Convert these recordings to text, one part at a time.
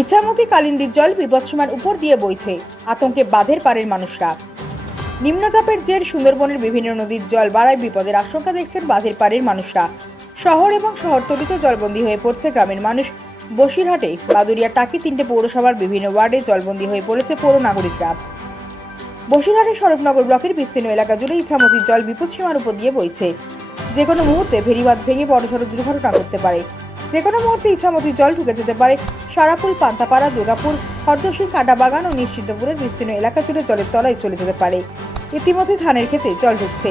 ইছামতি কালিন্দীর জল বিপদসীমার উপর দিয়ে বইছে, আতঙ্কে বাঁধের পাড়ের মানুষরা। নিম্নচাপের জের সুন্দরবনের বিভিন্ন নদীর জল বাড়ায় বিপদের আশঙ্কা দেখছেন বাঁধের পাড়ের মানুষরা। শহর এবং শহরতলিতে জলবন্দী হয়ে পড়ছে গ্রামের মানুষ। বসিরহাটে, বাদুরিয়া, টাকি তিনটে পৌরসভার বিভিন্ন ওয়ার্ডে জলবন্দী হয়ে পড়েছে পৌর নাগরিকরা। বসিরহাটের স্বরূপনগর ব্লকের বিস্তীর্ণ এলাকা জুড়ে ইছামতির জল বিপদসীমার উপর দিয়ে বইছে। যে কোনো মুহূর্তে ভেরিবাঁধ ভেঙে বড়সড় দুর্ঘটনা ঘটতে পারে। যে কোনো মুহূর্তে ইছামতির জল ঢুকে যেতে পারে সারাপুল, পান্তাপাড়া, দুর্গাপুর, হরদসিং, কাঁটাবাগান ও নিশ্চিন্তপুরের বিস্তীর্ণ এলাকা জুড়ে জলের তলায় চলে যেতে পারে। ইতিমধ্যে ধানের ক্ষেতে জল ঢুকছে।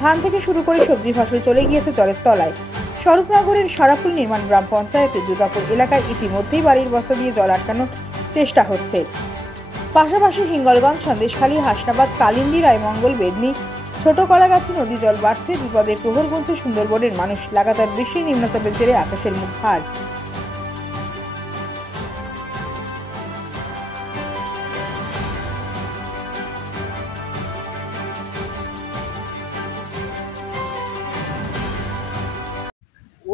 ধান থেকে শুরু করে সবজি ফসল চলে গিয়েছে জলের তলায়। স্বরূপনগরের সারাপুল নির্মাণ গ্রাম পঞ্চায়েতে দুর্গাপুর এলাকায় ইতিমধ্যেই বাড়ির বস্তা দিয়ে জল আটকানোর চেষ্টা হচ্ছে। পাশাপাশি হিঙ্গলগঞ্জ, সন্দেশখালী, হাসনাবাদ, কালিন্দী, রায়মঙ্গল, বেদনী, ছোট কলাগাছি নদী জল বাড়ছে। বিপদের প্রহর গুনছে সুন্দরবনের মানুষ। লাগাতার বৃষ্টি, নিম্নচাপের জেরে আকাশের মুখ ভার।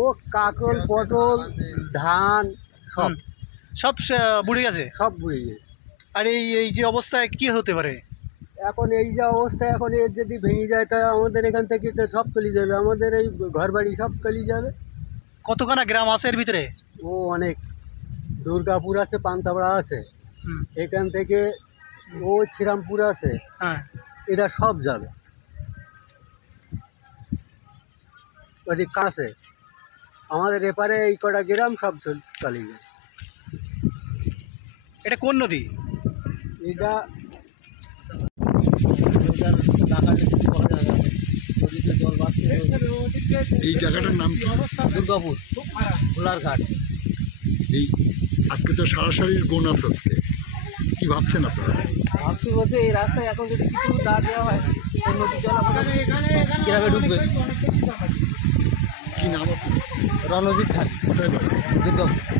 ও কাকল, পটল, ধান সব সব বুড়ে গেছে, সব বুড়ে গেছে। আর এই যে অবস্থায় কি হতে পারে? এখন এই যে অবস্থা, এখন এর যদি ভেঙে যায় তা আমাদের এখান থেকে তো সব তলি যাবে, আমাদের এই ঘর বাড়ি সব তলি যাবে। কতখানা গ্রাম আছে এর ভিতরে? ও অনেক, দুর্গাপুর আছে, পান্তাপাড়া আছে, এখান থেকে ও শ্রীরামপুর আছে, হ্যাঁ, এটা সব যাবে। ওদিক কাছে আমাদের এপারে এই কটা গ্রাম সব চলে যায়। এটা কোন নদী? এটা এই জায়গাটার নাম কি? দুর্গাপুর ভোলার ঘাট। এই আজকে তো সারাসারির গোন আছে, আজকে কি ভাবছেন আপনারা? ভাবছি বলছে এই রাস্তায় এখন যদি কিছু না দেওয়া হয় তো নদীর জল আমাদের গ্রামে ঢুকবে। কি নাম আপনার? রণজিৎ খান, কোথায় বাড়ি? দুর্গাপুর।